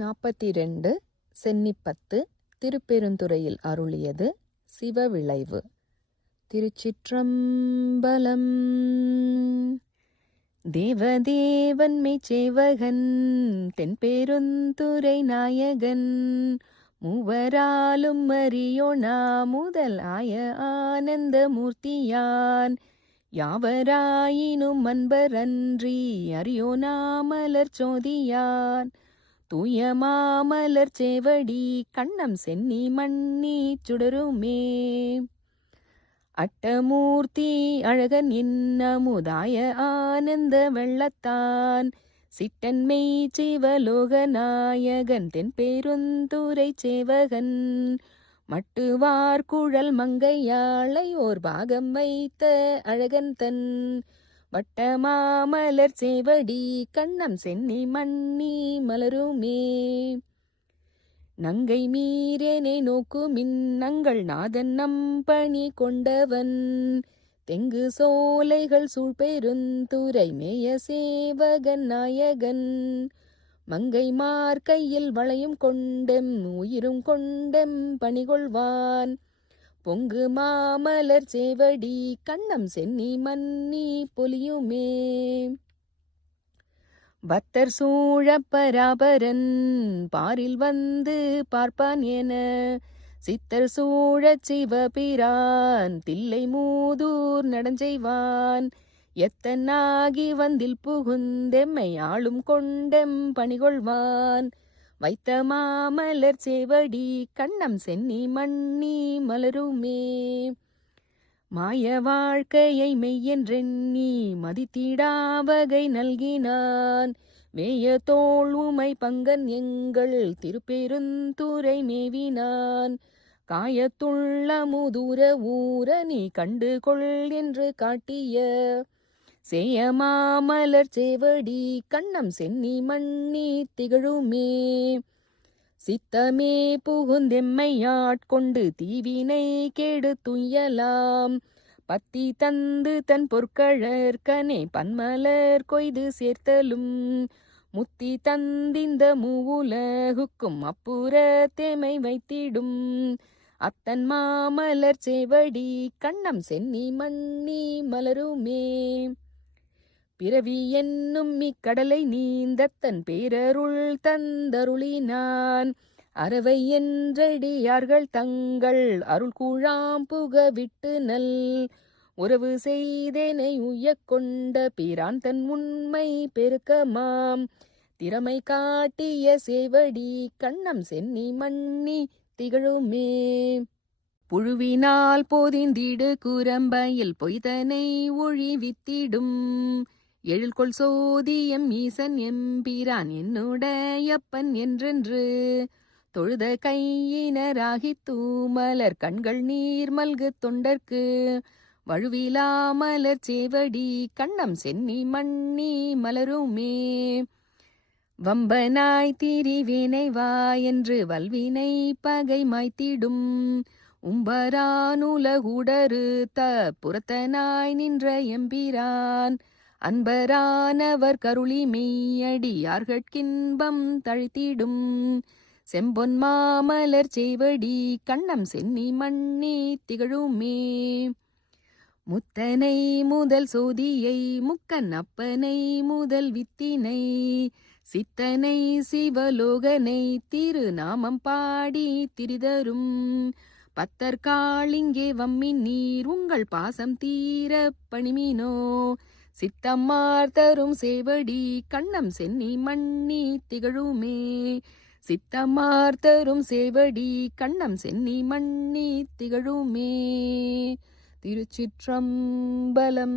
42 சென்னிப்பத்து திருப்பெருந்துறையில் அருளியது சிவவிளைவு. திருச்சிற்றம்பலம். தேவதேவன் மெய்ச்சேவகன் தென்பெருந்துறை நாயகன் மூவராலும் அறியோனா முதல் ஆய ஆனந்த மூர்த்தியான் யாவராயினும் அன்பரன்றி அறியோனா மலர் சோதியான் தூய மாமலர் சேவடி கண்ணம் சென்னி மண்ணி சுடருமே அட்டமூர்த்தி அழகன் இன்னமுதாய ஆனந்த வெள்ளத்தான் சிட்டன்மெய் சிவலோக நாயகன் தென்பெருந்துறை சேவகன் மட்டுவார் குழல் மங்கையாளை ஓர் பாகம் வைத்த அழகன் தன் வட்டமாமலர் சேவடி கண்ணம் சென்னி மண்ணி மலருமே நங்கை மீறேனே நோக்குமின் நங்கள் நாதன் நம்பணி கொண்டவன் தெங்கு சோலைகள் சூழ்பெருந்துறை மேய சேவகன் நாயகன் மங்கை மார்கையில் வளையும் கொண்டெம் உயிரும் கொண்டெம் பணிகொள்வான் பொங்கு மாமலர் சேவடி கண்ணம் சென்னி மன்னி பொலியுமே பத்தர் சூழ பராபரன் பாரில் வந்து பார்ப்பான் என சித்தர் சூழச் சிவபிரான் தில்லை மூதூர் நடஞ்செய்வான் எத்தனாகி வந்தில் புகுந்தெம்மை ஆளும் கொண்டெம் பணிகொள்வான் வைத்த மாமலர் சேவடி கண்ணம் சென்னி மண்ணி மலருமே மாய வாழ்க்கையை மெய்யென்றெண்ணி மதித்திடாவகை நல்கினான் வேய தோள் உமை பங்கன் எங்கள் திருப்பெருந்துறை மேவினான் காயத்துள்ள முதூர ஊர நீ கண்டு கொள் என்று காட்டிய சேய மாமலர் சேவடி கண்ணம் சென்னி மண்ணி திகழுமே சித்தமே புகுந்தெம்மையாட்கொண்டு தீவினை கெடு துயலாம் பத்தி தந்து தன் பொற்கழற்கனே பன்மலர் கொய்து சேர்த்தலும் முத்தி தந்திந்த மூவுலகுக்கும் அப்புற தேமை வைத்திடும் அத்தன் மாமலர் சேவடி கண்ணம் சென்னி மண்ணி மலருமே பிறவி என்னும் இக்கடலை நீந்தத்தன் பேரருள் தந்தருளினான் அறவை என்றடியார்கள் தங்கள் அருள் கூழாம் புக விட்டு நல் உறவு செய்தேனை உய்யக் கொண்ட பிரான் தன் உண்மை பெருக்கமாம் திறமை காட்டிய சேவடி கண்ணம் சென்னி மண்ணி திகழுமே புழுவினால் போதிந்திடு குரம்பையில் பொய்தனை ஒழிவித்திடும் எழில்கொள் சோதியம் ஈசன் எம்பிரான் என்னுடையப்பன் என்றென்று தொழுத கையினராகி தூமலர் கண்கள் நீர் மல்கு தொண்டர்க்கு வழுவிலாமலர் சேவடி கண்ணம் சென்னி மண்ணி மலருமே வம்பனாய் திரிவினை வா என்று வல்வினை பகை மாய்த்திடும் உம்பரானுலகுடரு புறத்தனாய் நின்ற எம்பிரான் அன்பரானவர் கருளி மெய்யடியார்கட்கின்பம் தழைத்திடும் செம்பொன் மாமலர் சேவடி கண்ணம் சென்னி மண்ணி திகழுமே முத்தனை முதல் சோதியை முக்கன் அப்பனை முதல் வித்தினை சித்தனை சிவலோகனை திருநாமம் பாடி திரிதரும் பத்தர் காளிங்கே வம்மின் நீர் உங்கள் பாசம் தீர பணிமினோ சித்தம்மார் தரும் சேவடி கண்ணம் சென்னி மண்ணி திகழுமே சித்தம்மார் தரும் சேவடி கண்ணம் சென்னி மண்ணி திகழுமே. திருச்சிற்றம்பலம்.